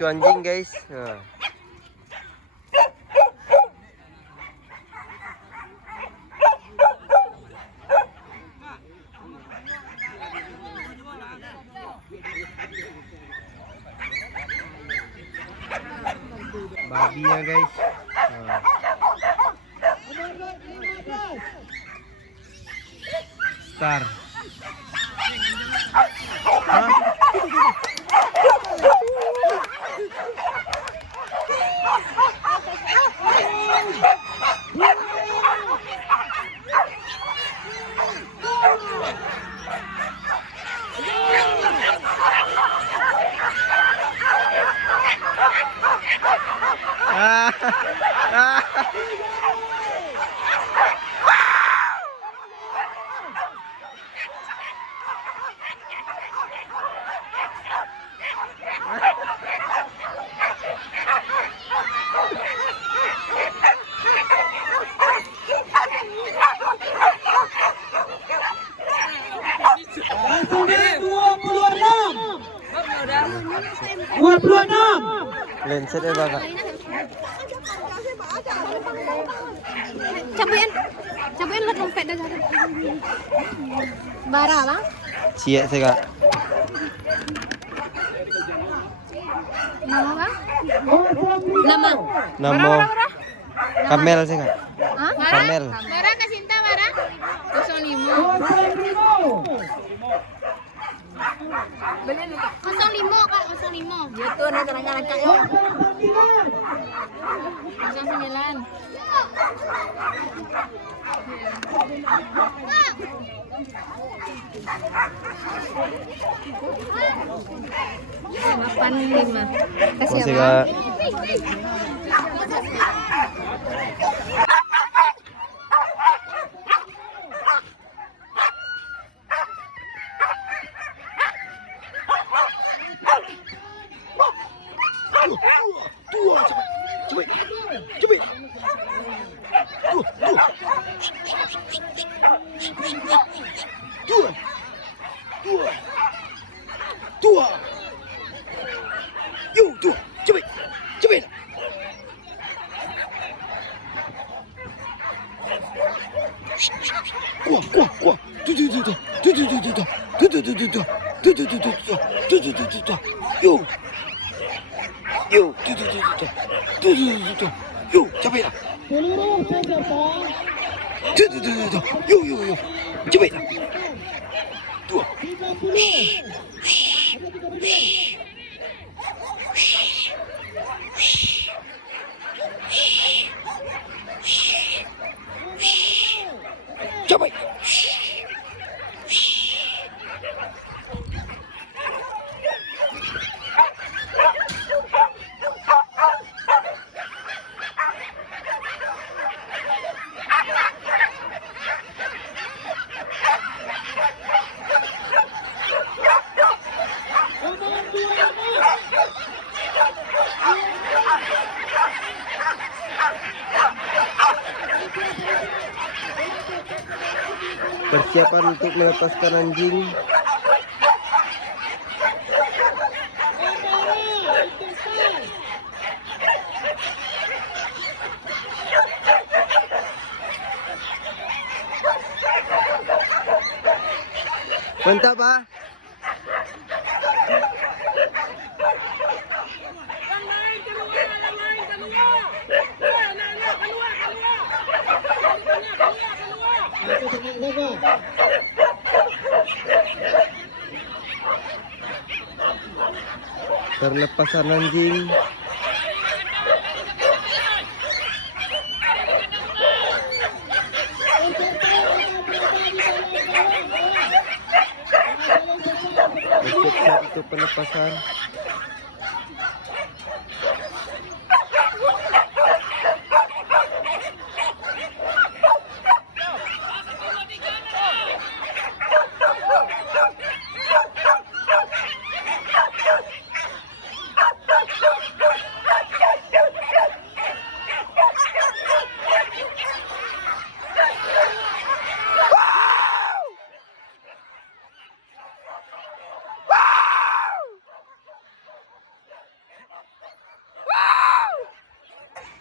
lucu anjing guys. Nah. Babinya guys. Nah. Star. Hah? Lenset ya Bapak. Cabuin lah dompet dah. Bara lah. Cia sih Kak. Nama apa? Nama. Namo. Kamel sih Kak. Hah? Kamel. Bara Kasinta Bara. 05. 05 Kak, 05. Dia tuh ada kadang-kadang Kak yo. 09. Delapan lima. Kasih Masih apa? Kak. Persiapan untuk melepaskan anjing. Mantap Pak. Perlepasan anjing. Bersiap-siap untuk pelepasan.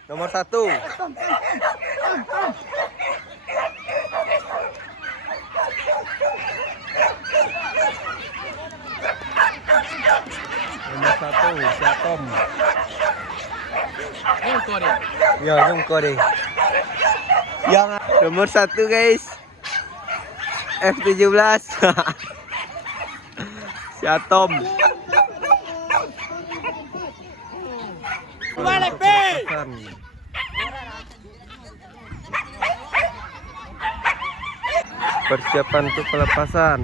Nomor 1. Nomor 1 si Atom. Ya, nyungko deh. Yang nomor 1 guys. F17. Si Atom. Persiapan untuk pelepasan.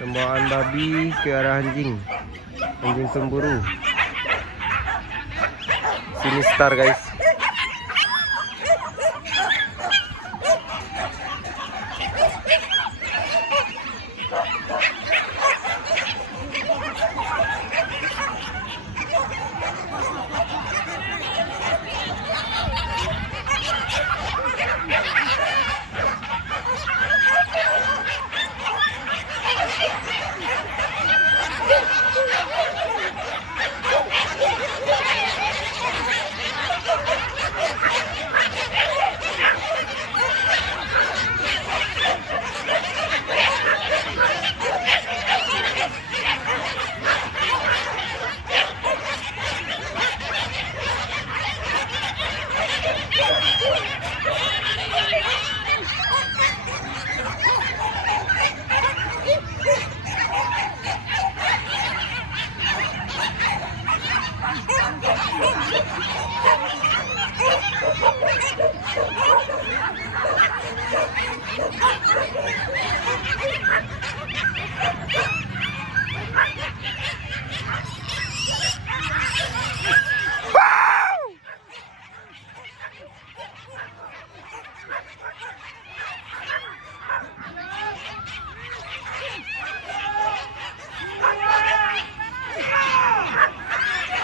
Pembawaan babi ke arah anjing cemburu. Sini star guys.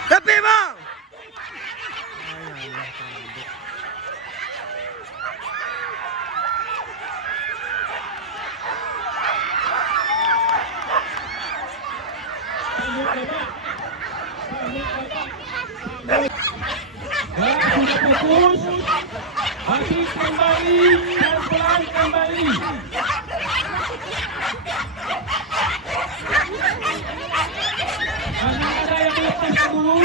Tapi bang. Habis kembali dan pelan kembali. Ada yang lepas dulu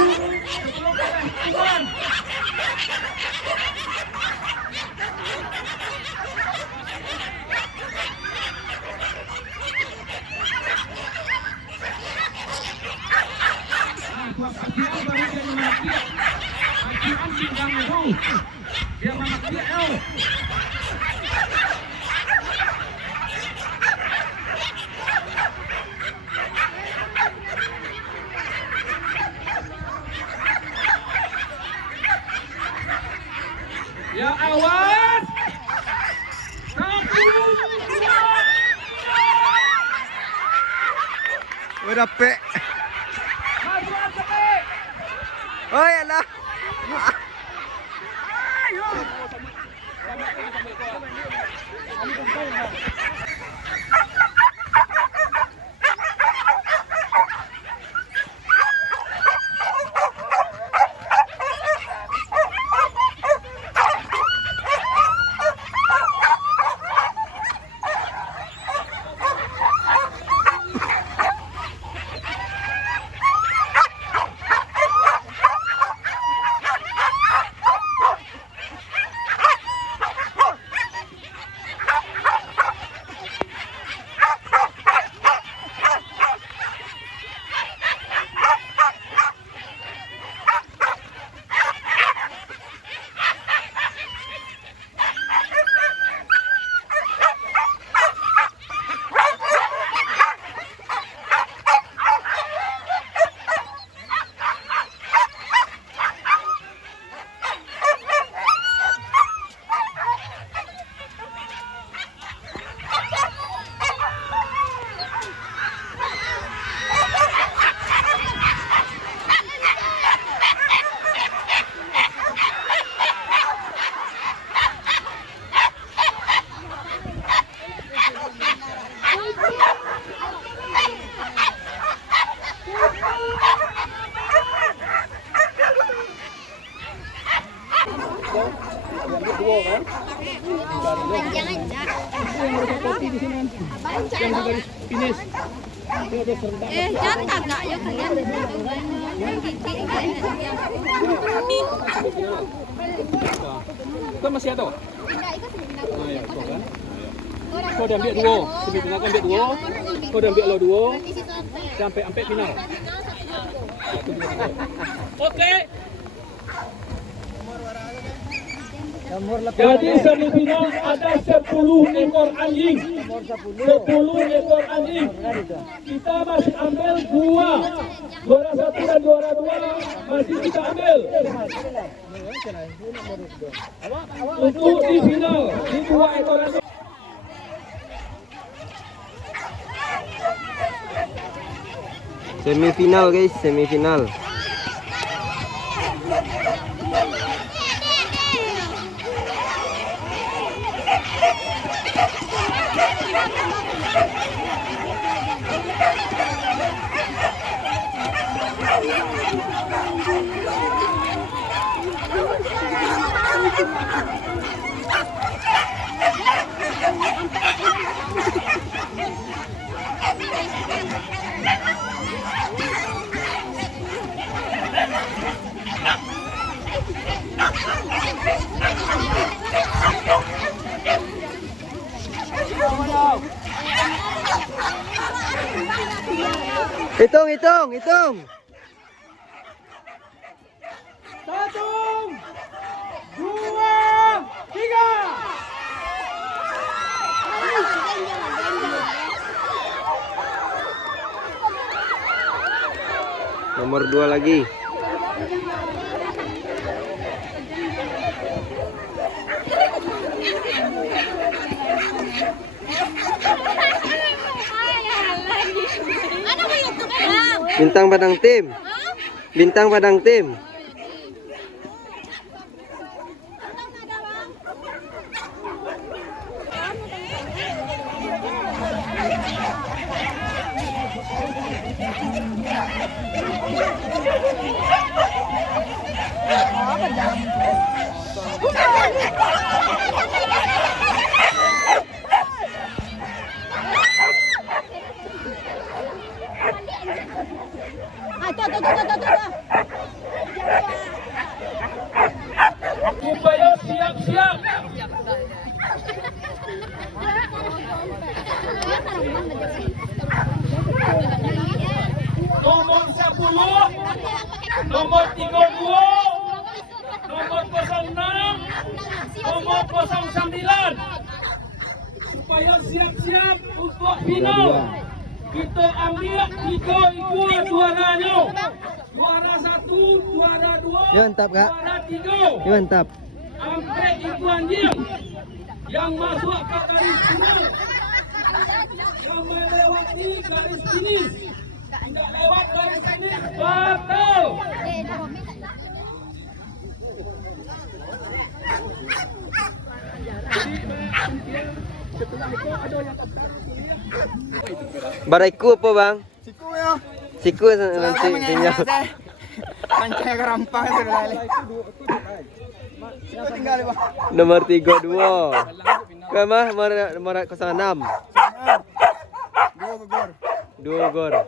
sebelum keluar. Ya awas. Udah pe. Oh ya lah. Panjang aja. Abang cakap. Finish. Jangan tak yuk kalian. Kau masih ada? Tidak, itu sebenarnya. Oh ya, kau kan. Kau dah ambil dua. Semifinal kau ambil dua. Kau dah ambil lo dua. Sampai final. Oke. Jadi semifinal ada 10 ekor anjing. 10 ekor anjing. Kita masih ambil dua. Juara 1 dan juara 2 masih kita ambil. Untuk di final di 2 ekor anjing. Semifinal guys, semifinal. Hitung. 1, 2, 3. Nomor 2 lagi. Bintang Padang Tim. Bintang Padang Tim. Supaya siap-siap. Nomor 10, nomor 32, nomor 06, nomor 09. Supaya siap-siap untuk final. Kita ambil 3 ekor juaranya. Juara 1, juara 2, Mantap, Kak. juara 3. Mantap. Sampai itu anjing yang masuk ke garis final, yang melewati garis finish, tidak lewat garis finish, batal. Baraiku apa bang? Siku ya. Siku nanti sinyal. Pancai kerampang sudah lali. Siku tinggal bang. Nomor 32. Kemah nomor 06. Dua gugur. 2 gor.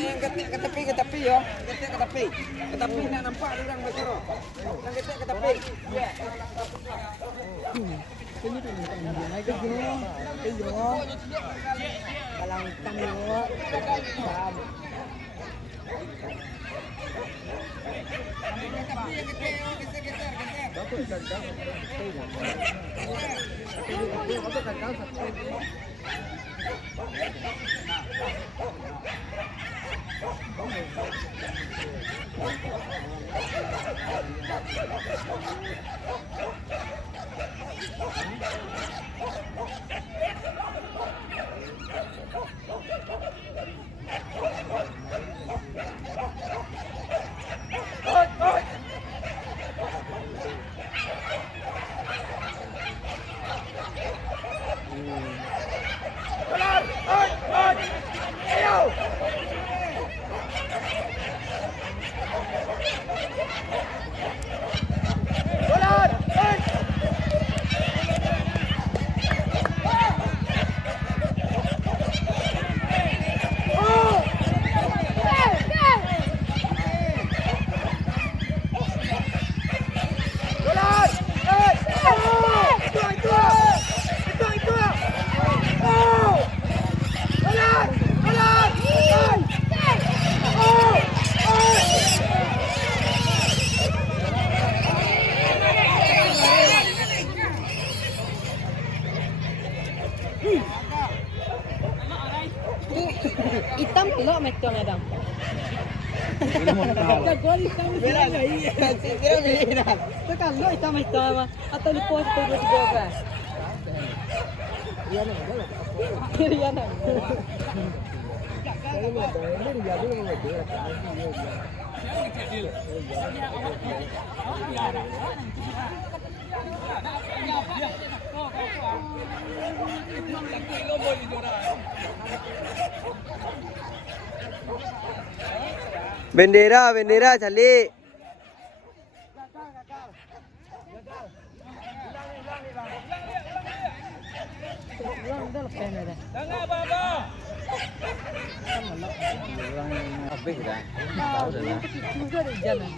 Yang ketik ke tepi yo. Ketik ke tepi. Ke tepi nak nampak dia orang bercoro. Yang ketik ke tepi. Ya. Ini naik ke gunung. Ke gunung. Hitam lo meto medang. Gol hitam. Tekan lo hitam hitam atau lupa itu dua kan. Iya nah. Bendera, bendera, Charlie. Jangan apa-apa. Habis dah. Tahu dah lah.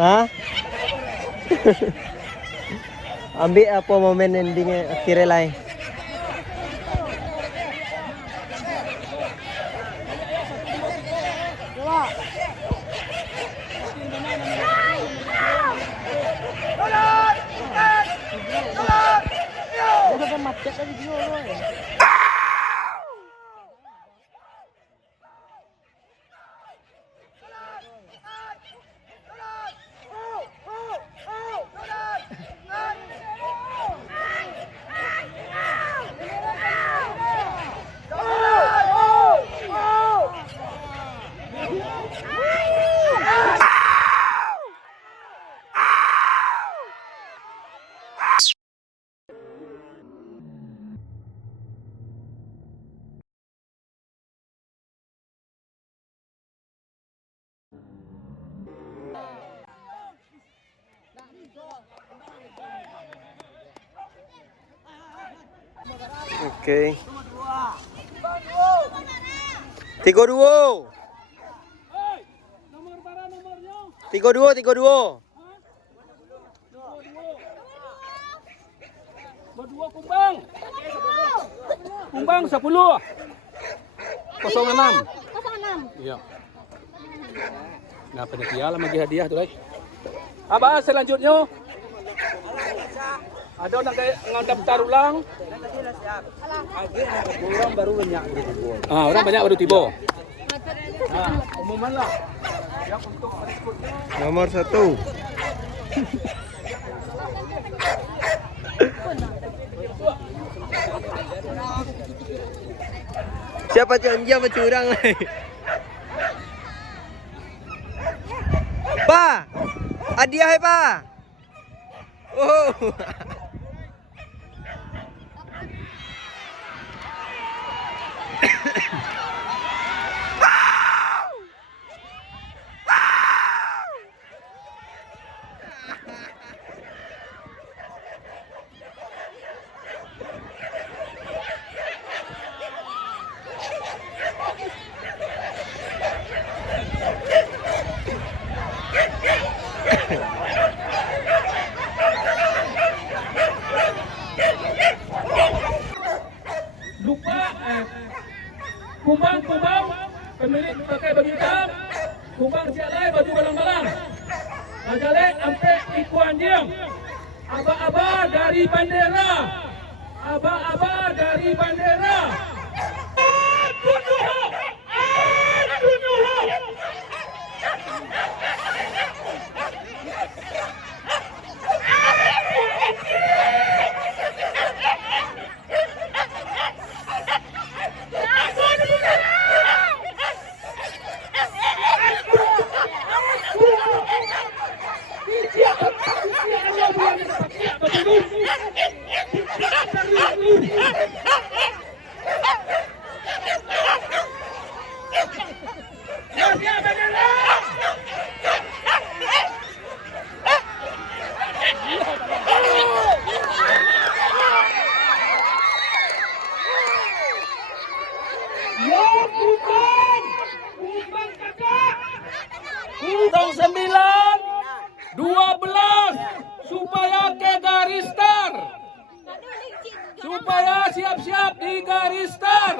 Hah? Ambil apa momen endingnya akhirnya lain. Oke. 32. 32, 32. Berdua kumbang. Kumbang 10. 06. 06. Iya. Nah, panitia lah bagi hadiah tu lagi. Abah selanjutnya ada yang daftar ulang. Orang baru banyak gitu. Orang banyak baru tiba. Nah, umuman lah. Yang untuk berikutnya. Nomor 1. Siapa janji sama curang lagi? Pa, hadiah pa. Oh. Magale ampe iku anjing. Aba-aba dari bandera. Aba-aba dari bandera. Kunuho! Kunuho! Undang 9, 12 supaya ke garis start. Supaya siap-siap di garis start.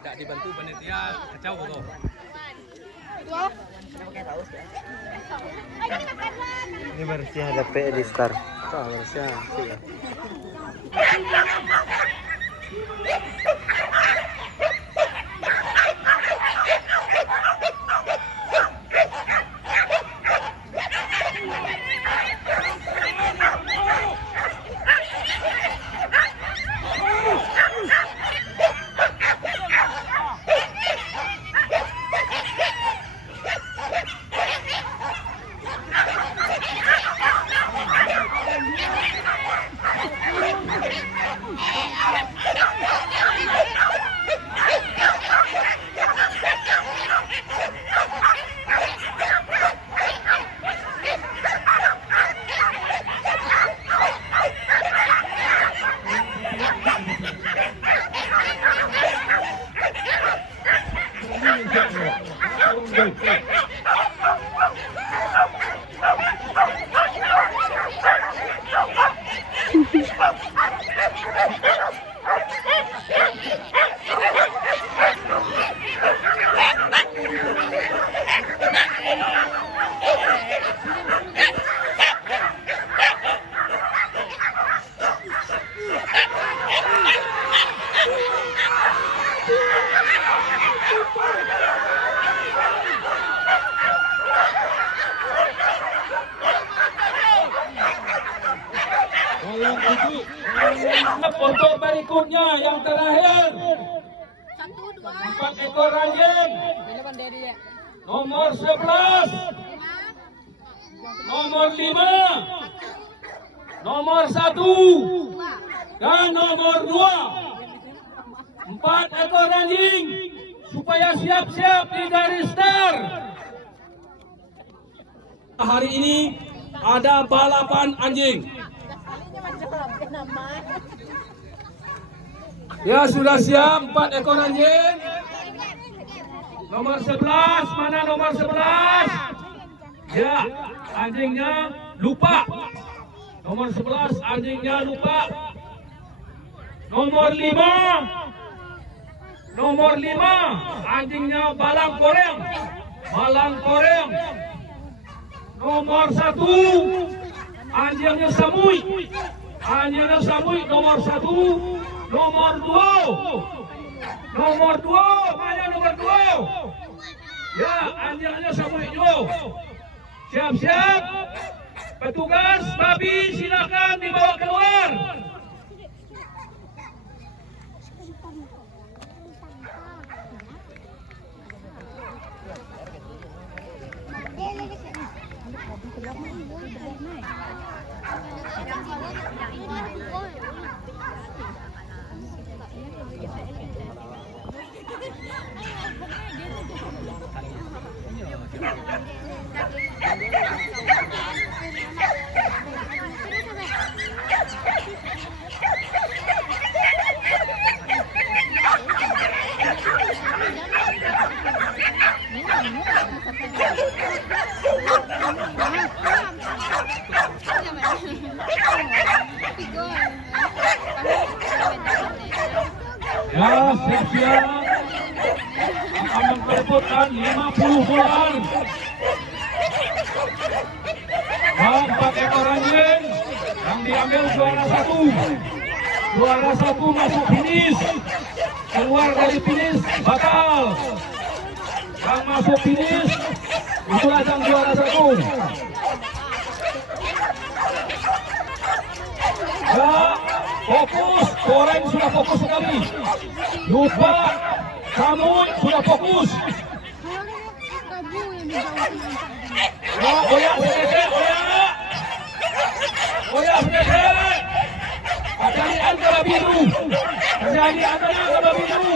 Tidak dibantu panitia kacau kok. Ini bersih ada P di start. Bersih. Untuk berikutnya yang terakhir 4 ekor anjing nomor 11, nomor 5, nomor 1 dan nomor 2. 4 ekor anjing supaya siap-siap di garis start. Hari ini ada balapan anjing. Ya, sudah siap 4 ekor anjing. Nomor 11, mana nomor 11? Ya, anjingnya lupa. Nomor 11 anjingnya lupa. Nomor 5. Nomor 5 anjingnya balang koreng. Balang koreng. Nomor 1 anjingnya samui. Anjingnya samui nomor 1. Nomor 2. Nomor 2, mana nomor 2? Ya, anjingnya samui juga. Siap-siap. Petugas babi silakan dibawa keluar. Ya, siap-siap. mendapatkan $50. 4 ekor anjing yang diambil juara 1. Juara 1 masuk finish. Keluar dari finish batal. Yang masuk finish itulah yang juara 1. Ya, fokus, koreng sudah fokus sekali. Lupa, kamu sudah fokus. Kamu yang dijauhin. Ya, oyak sedikit, oyak. Oyak sedikit. Kejadian kala biru. Kejadian kala biru.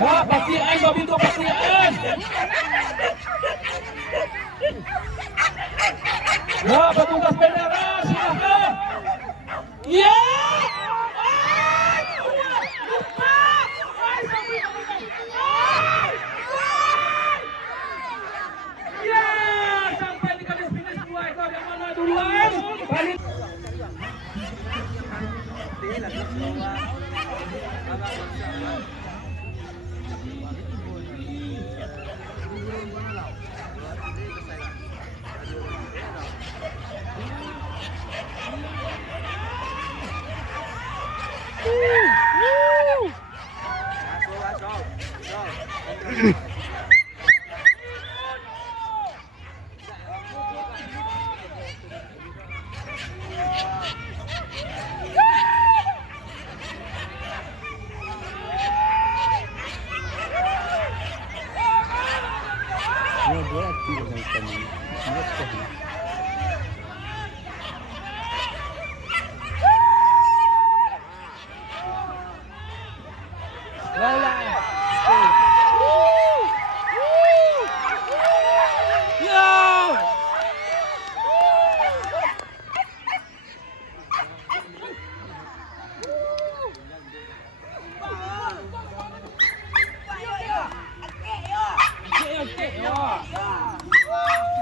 Ya, pastian babintu pastian. Ya, petugas bandara silakan. Ya. Ya, sampai di garis finish 2 ekor yang mana duluan? Balik.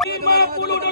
$50